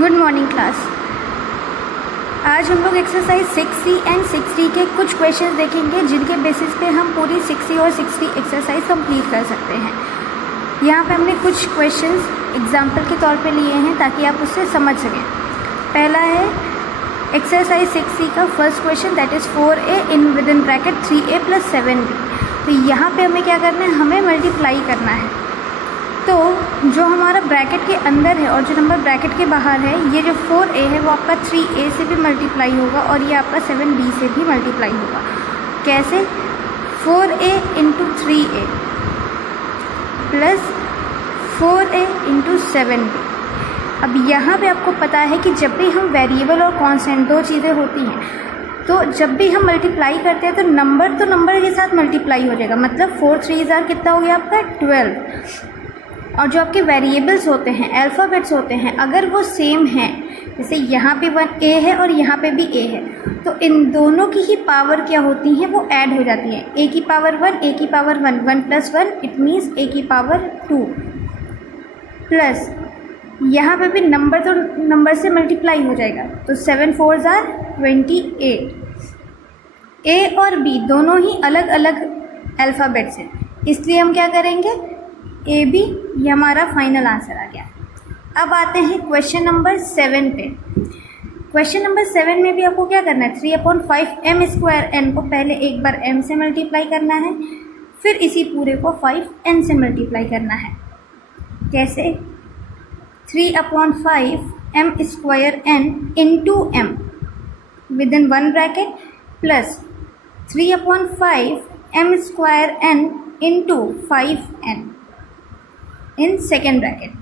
Good morning class. आज हम लोग एक्सरसाइज 6C एंड 6D के कुछ क्वेश्चंस देखेंगे जिनके बेसिस पे हम पूरी 6C और 6D एक्सरसाइज कंप्लीट कर सकते हैं। यहाँ पे हमने कुछ क्वेश्चंस एग्जाम्पल के तौर पे लिए हैं ताकि आप उससे समझ सकें। पहला है एक्सरसाइज 6C का first question, that is 4A in with in bracket 3A + 7B। तो यहाँ पे हमें क्या करना है, हमें मल्टीप्लाई करना है। तो जो हमारा ब्रैकेट के अंदर है और जो नंबर ब्रैकेट के बाहर है, ये जो 4A है वो आपका 3A से भी मल्टीप्लाई होगा और ये आपका 7B से भी मल्टीप्लाई होगा। कैसे? 4A into 3A plus 4A into 7B। अब यहाँ पे आपको पता है कि जब भी हम वेरिएबल और कांस्टेंट दो चीज़ें होती हैं, तो जब भी हम मल्टीप्लाई करते हैं तो नंबर के साथ मल्टीप्लाई हो जाएगा। मतलब 4 3 कितना हो गया आपका 12। और जो आपके वेरिएबल्स होते हैं, अल्फ़ाबेट्स होते हैं, अगर वो सेम हैं, जैसे यहाँ पे 1A है और यहाँ पे भी A है, तो इन दोनों की ही पावर क्या होती हैं, वो ऐड हो जाती हैं। A की पावर 1, A की पावर 1, 1 + 1 इट मीन्स A की पावर 2 प्लस यहाँ पे भी नंबर तो नंबर से मल्टीप्लाई हो जाएगा। तो 7 4 28। A और B दोनों ही अलग अलग अल्फ़ाबेट्स हैं, इसलिए हम क्या करेंगे, AB, ये हमारा फाइनल आंसर आ गया। अब आते हैं क्वेश्चन नंबर 7 पे। क्वेश्चन नंबर 7 में भी आपको क्या करना है, 3/5m² n को पहले एक बार m से मल्टीप्लाई करना है, फिर इसी पूरे को 5n से मल्टीप्लाई करना है। कैसे? 3/5m² n into m with in 1 bracket plus 3/5m² n into 5n in second bracket.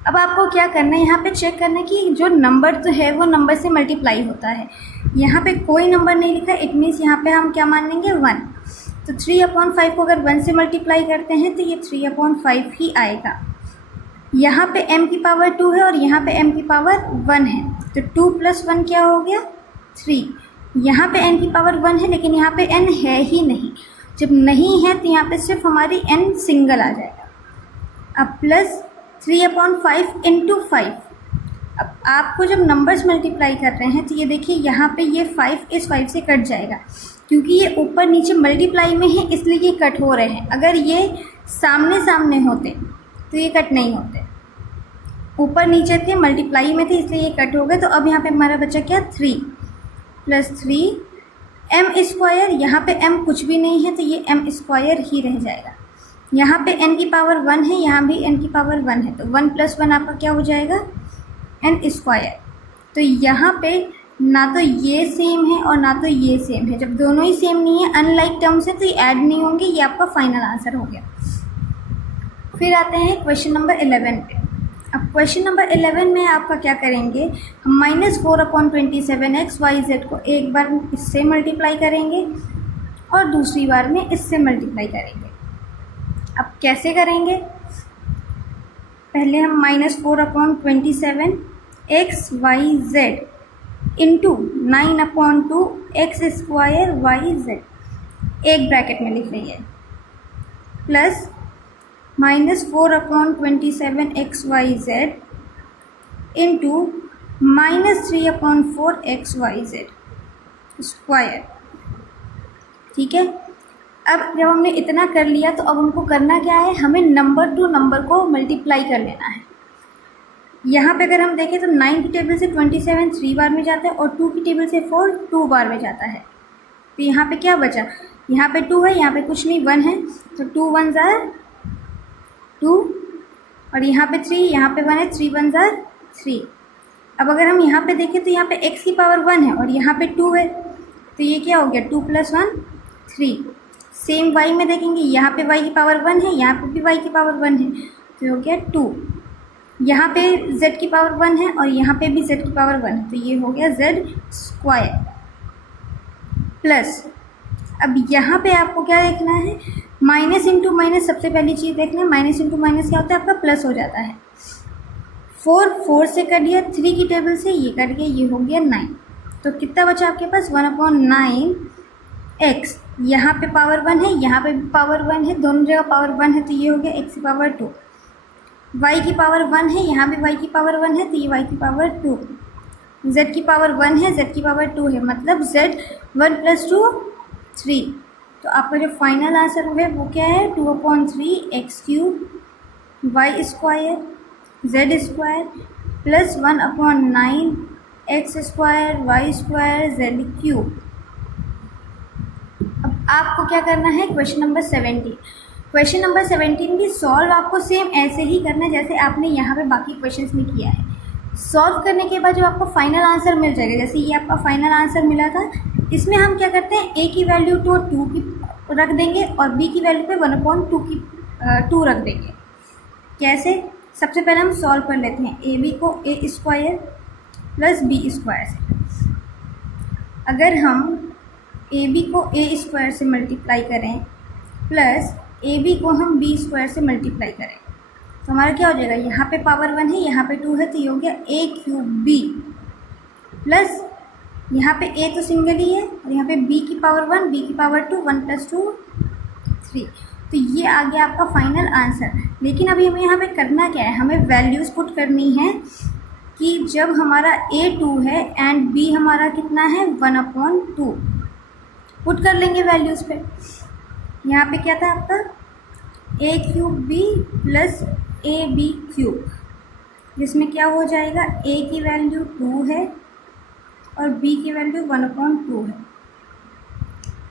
अब आपको क्या करना है, यहाँ पे चेक करना है कि जो नंबर तो है वो नंबर से मल्टीप्लाई होता है। यहाँ पे कोई नंबर नहीं लिखा, इट मीन्स यहाँ पे हम क्या मान लेंगे, 1। तो 3/5 को अगर 1 से मल्टीप्लाई करते हैं तो ये 3/5 ही आएगा। यहाँ पे m की पावर 2 है और यहाँ पे m की पावर 1 है, तो 2 + 1 क्या हो गया, 3। यहाँ पे n की पावर 1 है लेकिन यहाँ पे n है ही नहीं। जब नहीं है तो यहाँ पे सिर्फ हमारी n सिंगल आ जाएगा। अब प्लस 3/5 इंटू 5। अब आपको जब नंबर्स मल्टीप्लाई कर रहे हैं तो ये देखिए यहाँ पे ये 5 इस 5 से कट जाएगा, क्योंकि ये ऊपर नीचे मल्टीप्लाई में है इसलिए ये कट हो रहे हैं। अगर ये सामने सामने होते तो ये कट नहीं होते, ऊपर नीचे थे मल्टीप्लाई में थे इसलिए ये कट हो गए। तो अब यहाँ पे हमारा बचा क्या, 3 + 3m²। यहाँ पे m कुछ भी नहीं है तो ये m² ही रह जाएगा। यहाँ पे n की पावर 1 है, यहाँ भी n की पावर 1 है, तो 1 + 1 आपका क्या हो जाएगा, n²। तो यहाँ पे ना तो ये सेम है और ना तो ये सेम है। जब दोनों ही सेम नहीं है, अनलाइक टर्म्स है, तो ये ऐड नहीं होंगे। ये आपका फाइनल आंसर हो गया। फिर आते हैं क्वेश्चन नंबर 11 पे। अब क्वेश्चन नंबर 11 में आपका क्या करेंगे, हम -4/27x y z को एक बार इससे मल्टीप्लाई करेंगे और दूसरी बार में इससे मल्टीप्लाई करेंगे। अब कैसे करेंगे, पहले हम -4/27x y z into 9/2x² y z एक ब्रैकेट में लिख रही है, plus -4/27x y z into -3/4x y z square. ठीक है। अब जब हमने इतना कर लिया तो अब हमको करना क्या है, हमें नंबर टू नंबर को मल्टीप्लाई कर लेना है। यहाँ पे अगर हम देखें तो 9 की टेबल से 27 3 बार में जाता है और 2 की टेबल से 4 2 बार में जाता है। तो यहाँ पे क्या बचा, यहाँ पे 2 है, यहाँ पे कुछ नहीं, 1 है, तो 2 1 2 और यहाँ पे 3, यहाँ पे 1 है, 3 1 3। अब अगर हम यहाँ पे देखें तो यहाँ पे x की पावर 1 है और यहाँ पे 2 है, तो ये क्या हो गया, 2 + 1 3। सेम y में देखेंगे, यहाँ पे y की पावर 1 है, यहाँ पे भी y की पावर 1 है, तो हो गया 2। यहाँ पे z की पावर 1 है और यहाँ पे भी z की पावर 1 है, तो ये हो गया z² प्लस। अब यहाँ पे आपको क्या देखना है, माइनस इंटू माइनस सबसे पहली चीज़ देखना है। माइनस इंटू माइनस क्या होता है, आपका प्लस हो जाता है। 4 से कट गया, 3 की टेबल से ये कट गया, ये हो गया 9। तो कितना बचा आपके पास, 1/9x। यहाँ पे पावर 1 है, यहाँ पे भी पावर 1 है, दोनों जगह पावर 1 है, तो ये हो गया x की पावर 2 y की पावर 1 है, यहाँ भी y की पावर 1 है तो ये y की पावर 2, z की पावर 1 है, z की पावर 2 है, मतलब z 1 + 2 3। तो आपका जो फाइनल आंसर है वो क्या है, 2/3 x³ y² z² + 1/9 x² y² z³। अब आपको क्या करना है, क्वेश्चन नंबर 17। क्वेश्चन नंबर 17 भी सॉल्व आपको सेम ऐसे ही करना है जैसे आपने यहाँ पे बाकी क्वेश्चंस में किया है। सॉल्व करने के बाद जो आपको फाइनल आंसर मिल जाएगा, जैसे ये आपका फाइनल आंसर मिला था, इसमें हम क्या करते हैं, a की वैल्यू तो 2 की रख देंगे और b की वैल्यू पे 1/2 की 2 रख देंगे। कैसे, सबसे पहले हम सॉल्व कर लेते हैं ab को a² + b² से। अगर हम ab को a² से मल्टीप्लाई करें प्लस ab को हम b² से मल्टीप्लाई करें तो हमारा क्या हो जाएगा, यहाँ पे पावर 1 है, यहाँ पे 2 है, तो ये हो गया a³ प्लस यहाँ पे a तो सिंगल ही है और यहाँ पे b की पावर 1, b की पावर 2, 1 + 2 3। तो ये आ गया आपका फाइनल आंसर। लेकिन अभी हमें यहाँ पे करना क्या है, हमें वैल्यूज़ पुट करनी है कि जब हमारा a 2 है एंड b हमारा कितना है 1/2, पुट कर लेंगे वैल्यूज़ पे। यहाँ पे क्या था आपका a³ + ab³, जिसमें क्या हो जाएगा, a की वैल्यू 2 है और b की वैल्यू 1/2 है,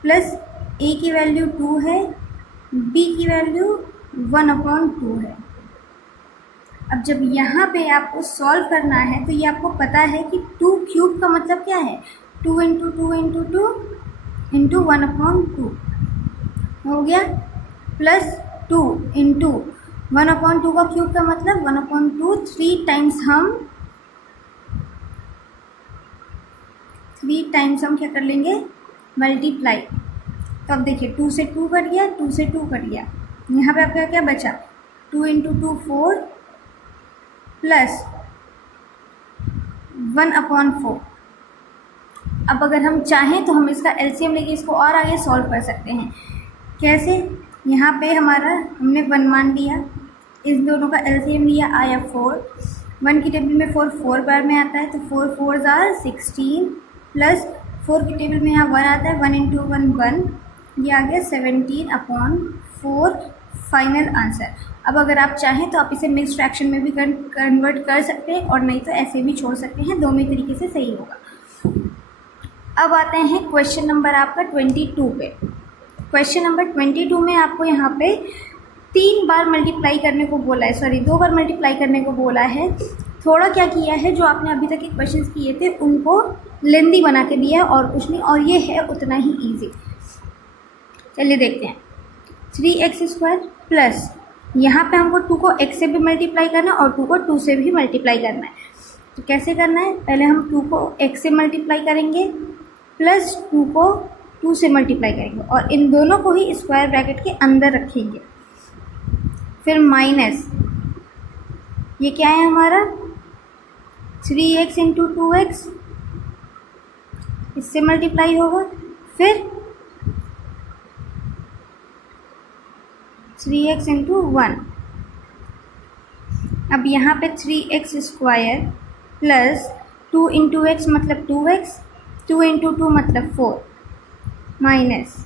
प्लस a की वैल्यू 2 है, b की वैल्यू 1/2 है। अब जब यहाँ पे आपको सॉल्व करना है तो ये आपको पता है कि 2³ का मतलब क्या है, 2 × 2 × 2 × 1/2 हो गया, प्लस 2 × 1/2 का क्यूब का मतलब 1/2, 3 टाइम्स हम क्या कर लेंगे, मल्टीप्लाई। तो अब देखिए 2 से 2 कट गया, 2 से 2 कट गया, यहाँ पे आपका क्या बचा, 2 × 2 4 प्लस 1/4। अब अगर हम चाहें तो हम इसका एलसीएम लेके इसको और आगे सॉल्व कर सकते हैं। कैसे, यहाँ पे हमारा हमने 1 मान लिया, इस दोनों का एलसीएम लिया, आया 4। 1 की टेबल में 4 बार में आता है तो 4 4 = 16 प्लस 4 की टेबल में यहाँ 1 आता है, 1 × 1 1, ये आ गया 17/4 फाइनल आंसर। अब अगर आप चाहें तो आप इसे मिक्स्ड फ्रैक्शन में भी कन्वर्ट कर सकते हैं और नहीं तो ऐसे भी छोड़ सकते हैं, दोनों ही तरीके से सही होगा। अब आते हैं क्वेश्चन नंबर आपका 22 पे। क्वेश्चन नंबर 22 में आपको यहाँ पे 3 बार मल्टीप्लाई करने को बोला है, सॉरी 2 बार मल्टीप्लाई करने को बोला है। थोड़ा क्या किया है, जो आपने अभी तक के क्वेश्चंस किए थे उनको लेंदी बना के दिया है और कुछ नहीं, और ये है उतना ही ईजी। चलिए देखते हैं, 3x² प्लस यहाँ पे हमको 2 को x से भी मल्टीप्लाई करना है और 2 को 2 से भी मल्टीप्लाई करना है। तो कैसे करना है, पहले हम 2 को x से मल्टीप्लाई करेंगे प्लस 2 को 2 से मल्टीप्लाई करेंगे और इन दोनों को ही स्क्वायर ब्रैकेट के अंदर रखेंगे। फिर माइनस, ये क्या है हमारा 3x × 2x, इससे मल्टीप्लाई होगा, फिर 3x × 1। अब यहाँ पे 3x² प्लस 2 × x मतलब 2x, 2 × 2 मतलब 4, माइनस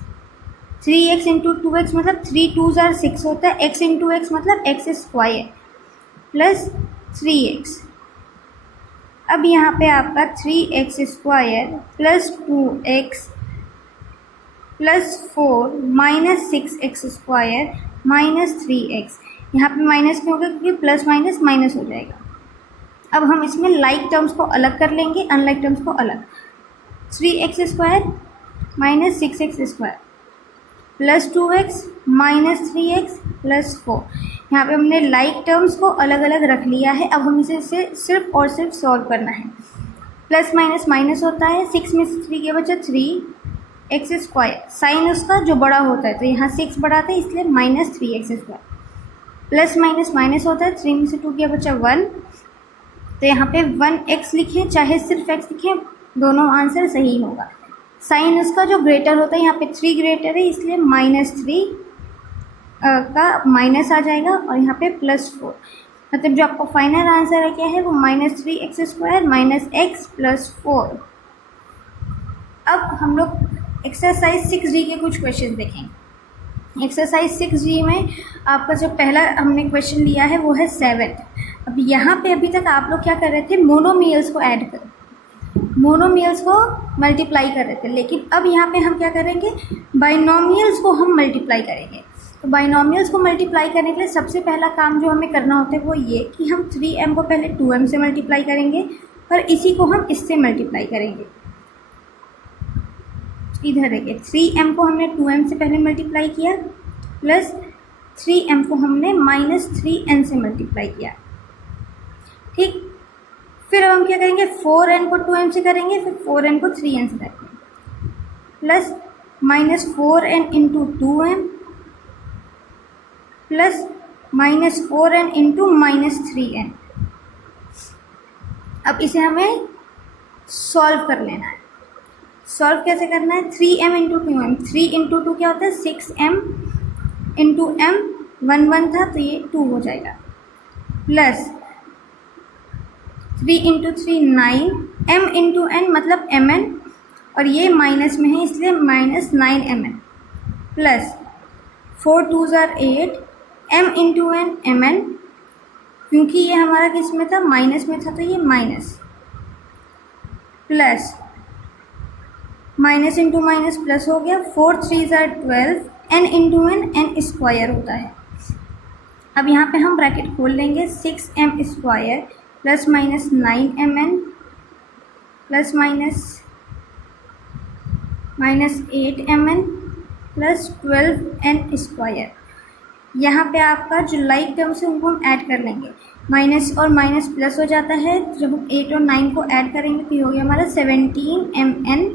3x × 2x मतलब 3 2 = 6 होता है, x × x मतलब x² प्लस 3x। अब यहाँ पे आपका 3x² plus 2x plus 4 minus 6x² minus 3x। यहाँ पे माइनस क्यों होगा, क्योंकि प्लस माइनस माइनस हो जाएगा। अब हम इसमें लाइक टर्म्स को अलग कर लेंगे, अनलाइक टर्म्स को अलग। 3x² minus 6x² plus 2x minus 3x plus 4। यहाँ पे हमने लाइक टर्म्स को अलग अलग रख लिया है। अब हम इसे सिर्फ और सिर्फ सॉल्व करना है। प्लस माइनस माइनस होता है, 6 में से 3 के बचा 3x², साइन उसका जो बड़ा होता है तो यहाँ 6 बड़ा था इसलिए minus 3x²। Plus minus minus होता है, 3 में से 2 के बचा 1 तो यहाँ पे 1x लिखें चाहे सिर्फ x लिखें, दोनों आंसर सही होगा। साइन उसका जो ग्रेटर होता है, यहाँ पे 3 ग्रेटर है इसलिए -3 का माइनस आ जाएगा और यहाँ पे +4। मतलब जो आपका फाइनल आंसर है क्या है वो -3x² - x + 4। अब हम लोग एक्सरसाइज 6D के कुछ क्वेश्चन देखेंगे। एक्सरसाइज 6D में आपका जो पहला हमने क्वेश्चन लिया है वो है 7। अब यहाँ पे अभी तक आप लोग क्या कर रहे थे, मोनोमियल्स को ऐड कर, मोनोमियल्स को मल्टीप्लाई कर रहे थे, लेकिन अब यहाँ पे हम क्या करेंगे, बाइनोमियल्स को हम मल्टीप्लाई करेंगे। तो बाइनोमियल्स को मल्टीप्लाई करने के लिए सबसे पहला काम जो हमें करना होता है वो ये कि हम 3m को पहले 2m से मल्टीप्लाई करेंगे और इसी को हम इससे मल्टीप्लाई करेंगे। इधर देखिए 3m को हमने 2m से पहले मल्टीप्लाई किया प्लस 3m को हमने -3n से मल्टीप्लाई किया। ठीक, फिर अब हम क्या करेंगे, 4n को 2m से करेंगे, फिर 4n को 3n से करेंगे, plus -4n into 2m plus -4n into -3n। अब इसे हमें सॉल्व कर लेना है। सॉल्व कैसे करना है, 3m इंटू 2m, 3 इंटू 2 क्या होता है 6m इंटू m, 1 था तो ये 2 हो जाएगा, plus 3 into 3 9, m into n मतलब mn, और ये माइनस में है इसलिए -9mn, plus 4 2s are 8, m into n mn, क्योंकि ये हमारा किस में था, माइनस में था तो ये minus, plus minus into minus plus हो गया, 4 3s are 12, n into n square होता है। अब यहाँ पे हम ब्रैकेट खोल लेंगे, 6m square plus -9mn plus -8mn plus 12n square. यहाँ पे आपका जो लाइक टर्म्स है उनको हम ऐड कर लेंगे, माइनस और माइनस प्लस हो जाता है, जब हम 8 और 9 को ऐड करेंगे तो ये हो गया हमारा 17mn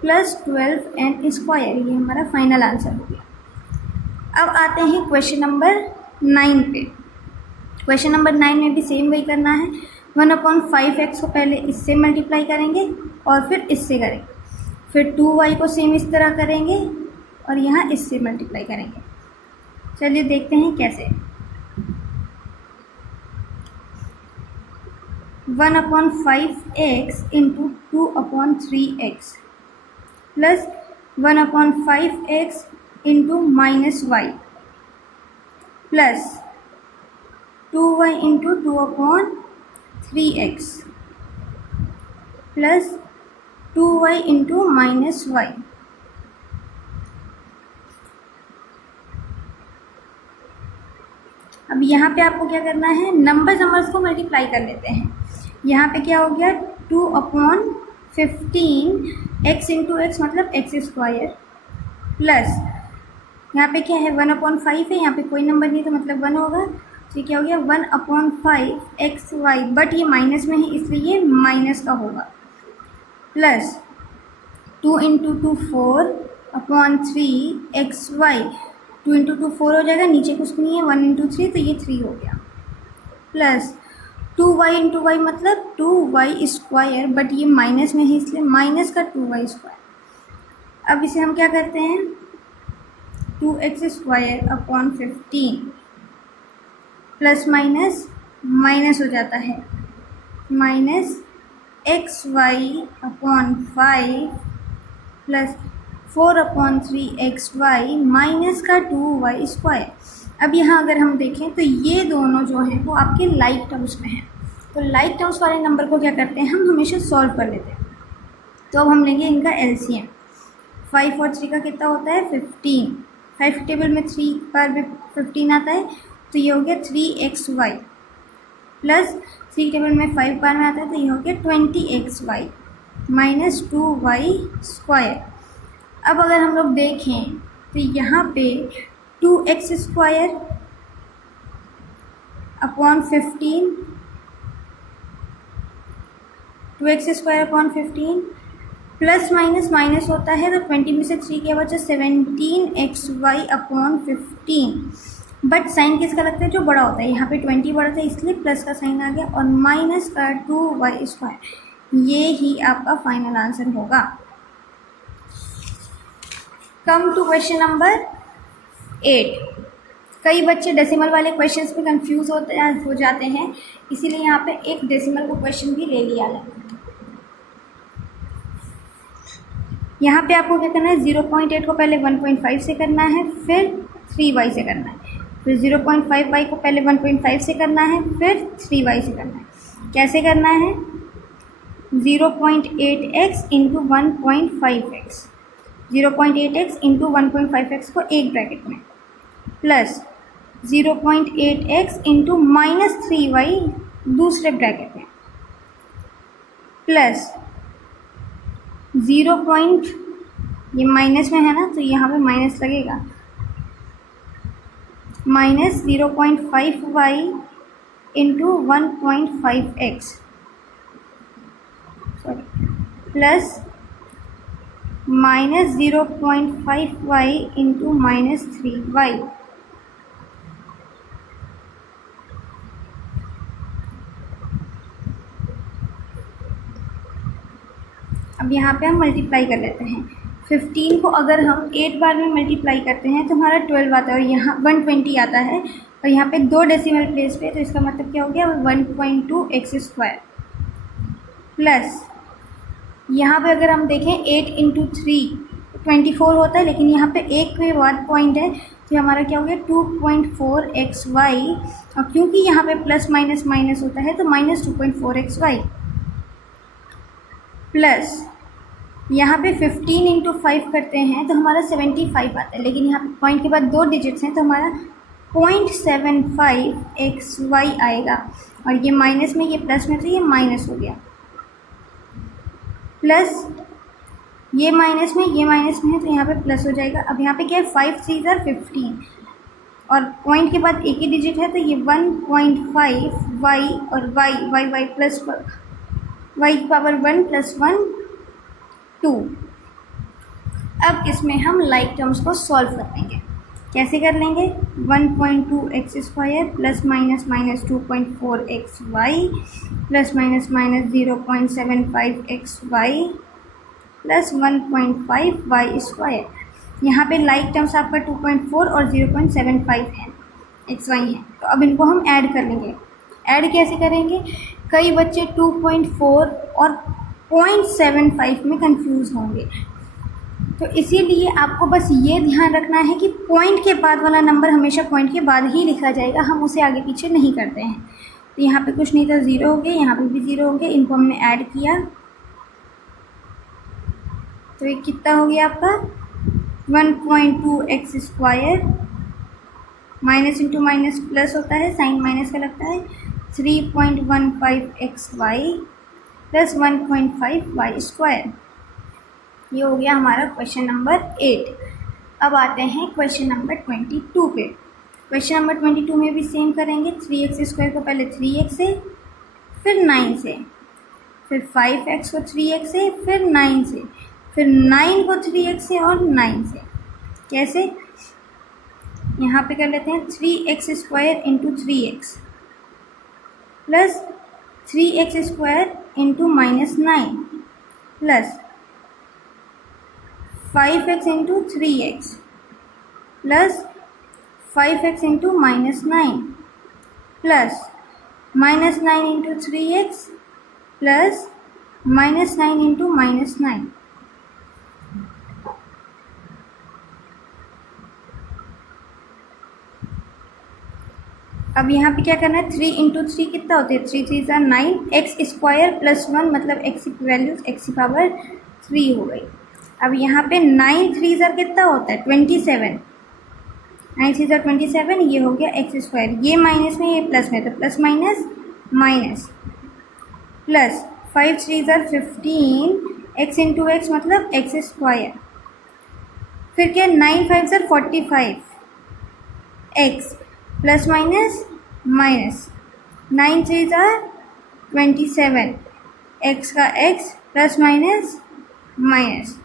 प्लस 12n स्क्वायर। ये हमारा फाइनल आंसर हो गया। अब आते हैं क्वेश्चन नंबर 9 पे। क्वेश्चन नंबर 9 में भी सेम वही करना है, 1/5x को पहले इससे मल्टीप्लाई करेंगे और फिर इससे करेंगे, फिर 2y को सेम इस तरह करेंगे और यहाँ इससे मल्टीप्लाई करेंगे। चलिए देखते हैं कैसे। 1/5x into 2/3x plus 1/5x into -y plus 2y into 2/3x plus 2y into -y। अब यहाँ पे आपको क्या करना है, नंबर्स को मल्टीप्लाई कर लेते हैं। यहाँ पे क्या हो गया, 2/15 x इंटू एक्स मतलब x² प्लस यहाँ पे क्या है 1/5 है, यहाँ पे कोई नंबर नहीं तो मतलब 1 होगा, तो क्या हो गया 1/5xy, बट ये माइनस में है इसलिए ये माइनस का होगा, प्लस 2 इंटू 2 4/3xy, 2 इंटू 2 4 हो जाएगा, नीचे कुछ नहीं है, 1 इंटू 3 तो ये 3 हो गया, प्लस 2y इंटू वाई मतलब 2y², बट ये माइनस में है इसलिए माइनस का 2y²। अब इसे हम क्या करते हैं, 2x²/15 प्लस माइनस माइनस हो जाता है, -xy/5 प्लस 4/3xy माइनस का 2y²। अब यहाँ अगर हम देखें तो ये दोनों जो हैं वो आपके लाइक टर्म्स में हैं, तो लाइक टर्म्स वाले नंबर को क्या करते हैं हम हमेशा सॉल्व कर लेते हैं। तो अब हम लेंगे इनका एलसीएम, 5 और 3 का कितना होता है 15, 5 टेबल में 3 बार भी 15 आता है तो ये हो गया 3xy, प्लस 3 टेबल में 5 बार में आता है तो ये हो गया 20xy माइनस 2y²। अब अगर हम लोग देखें तो यहाँ पे 2x² upon 15, 2x² plus minus minus होता है तो 20 में से 3 के बचा 17xy/15, बट साइन किसका लगता है जो बड़ा होता है, यहाँ पे 20 बड़ा था इसलिए प्लस का साइन आ गया, और माइनस का 2y²। ये ही आपका फाइनल आंसर होगा। Come to question number 8। कई बच्चे डेसिमल वाले क्वेश्चंस में कंफ्यूज हो जाते हैं, इसीलिए यहाँ पे एक डेसिमल को क्वेश्चन भी ले लिया है। यहाँ पे आपको क्या करना है, 0.8 को पहले 1.5 से करना है, फिर 3y से करना है, फिर 0.5y को पहले 1.5 से करना है, फिर 3y से करना है। कैसे करना है, 0.8x into 1.5x, 0.8x into 1.5x को एक ब्रैकेट में, प्लस 0.8x इंटू -3y दूसरे ब्रैकेट में, प्लस ये माइनस में है ना तो यहाँ पे माइनस लगेगा, minus 0.5y into 1.5x, sorry, plus minus 0.5y into -3y। अब यहाँ पे हम मल्टीप्लाई कर लेते हैं। 15 को अगर हम 8 बार में मल्टीप्लाई करते हैं तो हमारा 12 आता है और यहाँ 120 आता है, और यहाँ पे 2 डेसिमल प्लेस पे, तो इसका मतलब क्या हो गया, 1.2x², प्लस यहाँ पे अगर हम देखें 8 इंटू 3 24 होता है, लेकिन यहाँ पे एक के बाद पॉइंट है तो हमारा क्या हो गया 2.4xy, और क्योंकि यहाँ पे प्लस माइनस माइनस होता है तो माइनस 2.4xy, प्लस यहाँ पे 15 इंटू 5 करते हैं तो हमारा 75 आता है, लेकिन यहाँ पे पॉइंट के बाद 2 डिजिट्स हैं तो हमारा 0.75xy आएगा, और ये माइनस में ये प्लस में तो ये माइनस हो गया, प्लस ये माइनस में है तो यहाँ पे प्लस हो जाएगा। अब यहाँ पे क्या है, 5 3 = 15, और पॉइंट के बाद एक ही डिजिट है तो ये 1.5y और y प्लस y की पावर 1 + 1 2। अब इसमें हम लाइक टर्म्स को सॉल्व कर लेंगे। कैसे कर लेंगे, 1.2x² plus minus minus 2.4xy plus minus minus 0.75xy plus 1.5y²। यहाँ पे लाइक टर्म्स आपका 2.4 और 0.75 है, xy है, तो अब इनको हम ऐड कर लेंगे। ऐड कैसे करेंगे, कई बच्चे 2.4 और 0.75 में कंफ्यूज होंगे, तो इसीलिए आपको बस ये ध्यान रखना है कि पॉइंट के बाद वाला नंबर हमेशा पॉइंट के बाद ही लिखा जाएगा, हम उसे आगे पीछे नहीं करते हैं। तो यहाँ पे कुछ नहीं था, 0 हो गए, यहाँ पे भी 0 हो गए, इनको हमने ऐड किया तो ये कितना हो गया आपका 1.2x², minus into minus plus होता है, साइन माइनस का लगता है, 3.15xy प्लस 1.5y²। ये हो गया हमारा क्वेश्चन नंबर 8। अब आते हैं क्वेश्चन नंबर 22 पे। क्वेश्चन नंबर 22 में भी सेम करेंगे, 3x² को पहले 3x से, फिर 9 से, फिर 5x को 3x से, फिर 9 से, फिर 9 को 3x से और 9 से। कैसे, यहाँ पे कर लेते हैं 3x² into 3x plus 3x² into -9 plus 5x into 3x plus 5x into -9 plus -9 into 3x plus -9 into -9। अब यहाँ पे क्या करना है, 3 इंटू 3 कितना होते हैं, 3 3 = 9, x² प्लस 1 मतलब x की वैल्यू x की पावर 3 हो गई। अब यहाँ पे 9 3 = कितना होता है, 27, 9 3 = 27, ये हो गया x², ये माइनस में ये प्लस में, तो plus minus minus, plus 5 3 = 15, x into x मतलब x², फिर क्या 9 5 = 45, x plus minus minus, 9 3 = 27, x का x plus minus minus,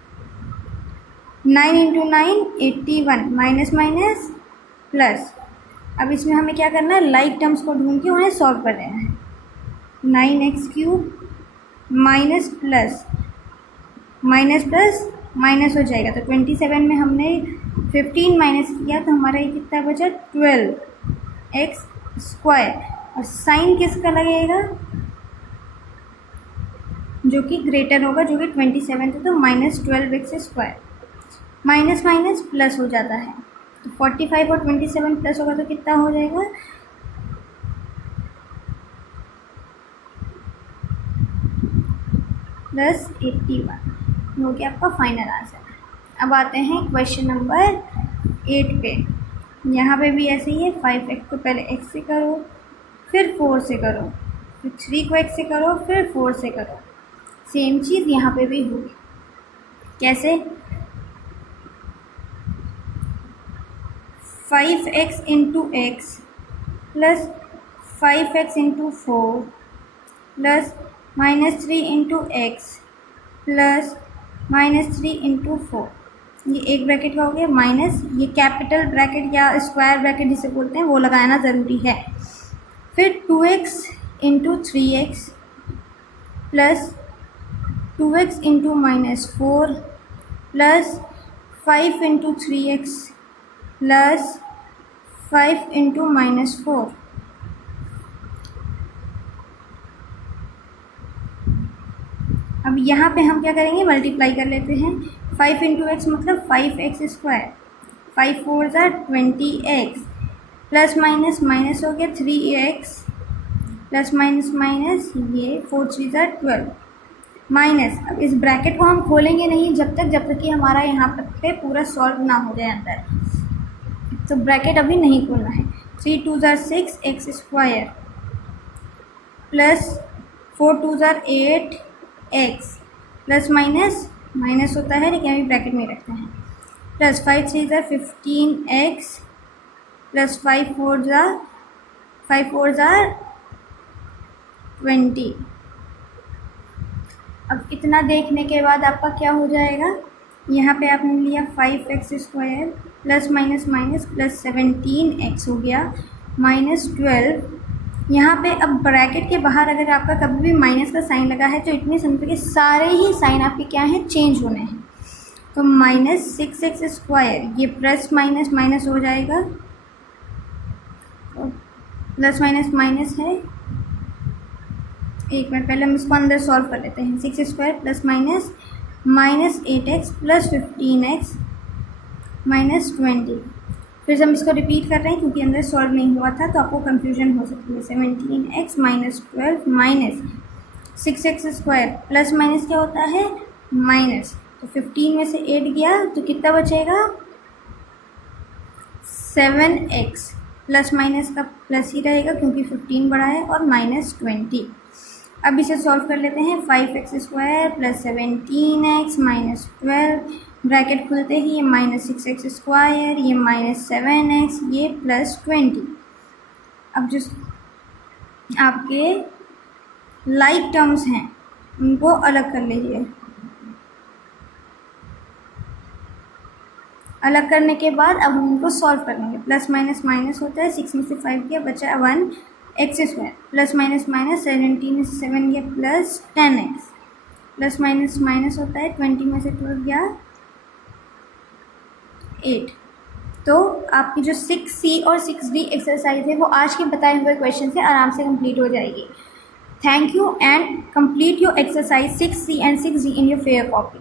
9 into 9 81, minus minus plus. अब इसमें हमें क्या करना है, लाइक टर्म्स को ढूंढ के उन्हें सॉल्व कर देना है। 9x³ माइनस प्लस माइनस हो जाएगा। तो 27 में हमने 15 माइनस किया तो हमारा ये कितना बचा 12x²। और साइन किसका लगेगा, जो कि ग्रेटर होगा, जो कि 27 था, तो -12x²। माइनस माइनस प्लस हो जाता है, तो 45 और 27 प्लस होगा तो कितना हो जाएगा +81 हो गया आपका फाइनल आंसर। अब आते हैं क्वेश्चन नंबर 8 पे। यहाँ पे भी ऐसे ही है, 5x को पहले x से करो, फिर 4 से करो, फिर 3 को x से करो, फिर 4 से करो। सेम चीज़ यहाँ पे भी होगी। कैसे, 5x into x plus 5x into 4 plus -3 into x plus -3 into 4, ये एक ब्रैकेट का हो गया, माइनस ये कैपिटल ब्रैकेट या स्क्वायर ब्रैकेट जिसे बोलते हैं वो लगाना ज़रूरी है। फिर 2x into 3x plus 2x into -4 plus 5 into 3x plus 5 into -4। अब यहाँ पे हम क्या करेंगे, मल्टीप्लाई कर लेते हैं। 5 इंटू एक्स मतलब 5x², 5 4 ज़ा 20x, प्लस माइनस माइनस हो गया 3x, प्लस माइनस माइनस ये 4 3 ज़ा 12 माइनस। अब इस ब्रैकेट को हम खोलेंगे नहीं जब तक कि हमारा यहाँ पे पूरा सॉल्व ना हो जाए अंदर, तो ब्रैकेट अभी नहीं खोलना है। 3 2 ज़ा 6x² प्लस 4 2 ज़ा 8x प्लस माइनस माइनस होता है लेकिन अभी ब्रैकेट में रखते हैं, प्लस 5 3 ज़ा 15x प्लस 5 4 ज़ा 20। अब इतना देखने के बाद आपका क्या हो जाएगा, यहाँ पे आपने लिया 5x² plus minus minus plus 17x हो गया -12। यहाँ पे अब ब्रैकेट के बाहर अगर आपका कभी भी माइनस का साइन लगा है तो इतनी समझो कि सारे ही साइन आपके क्या हैं, चेंज होने हैं। तो -6x² ये प्लस माइनस माइनस हो जाएगा, प्लस माइनस माइनस है। एक मिनट पहले हम इसको अंदर सॉल्व कर लेते हैं। 6² plus minus -8x plus 15x -20। फिर से हम इसको रिपीट कर रहे हैं क्योंकि अंदर सॉल्व नहीं हुआ था तो आपको कंफ्यूजन हो सकती है। 17x -12 minus 6x² plus minus क्या होता है माइनस, तो 15 में से 8 गया तो कितना बचेगा 7x, प्लस माइनस का प्लस ही रहेगा क्योंकि 15 बड़ा है, और -20। अब इसे सॉल्व कर लेते हैं। 5x² प्लस 17x -12 ब्रैकेट खुलते ही ये -6x², ये -7x, ये +20। अब जो आपके लाइक टर्म्स हैं उनको अलग कर लीजिए। अलग करने के बाद अब हम उनको सॉल्व कर लेंगे। प्लस माइनस माइनस होता है, 6 में से 5 गया बचा 1x², प्लस माइनस माइनस 17 में से 7 गया plus 10x, plus minus minus होता है 20 में से 12 गया 8। तो आपकी जो 6C और 6D एक्सरसाइज है वो आज के बताए हुए क्वेश्चन से आराम से कंप्लीट हो जाएगी। Thank you and complete your exercise 6C and 6D in your fair copy.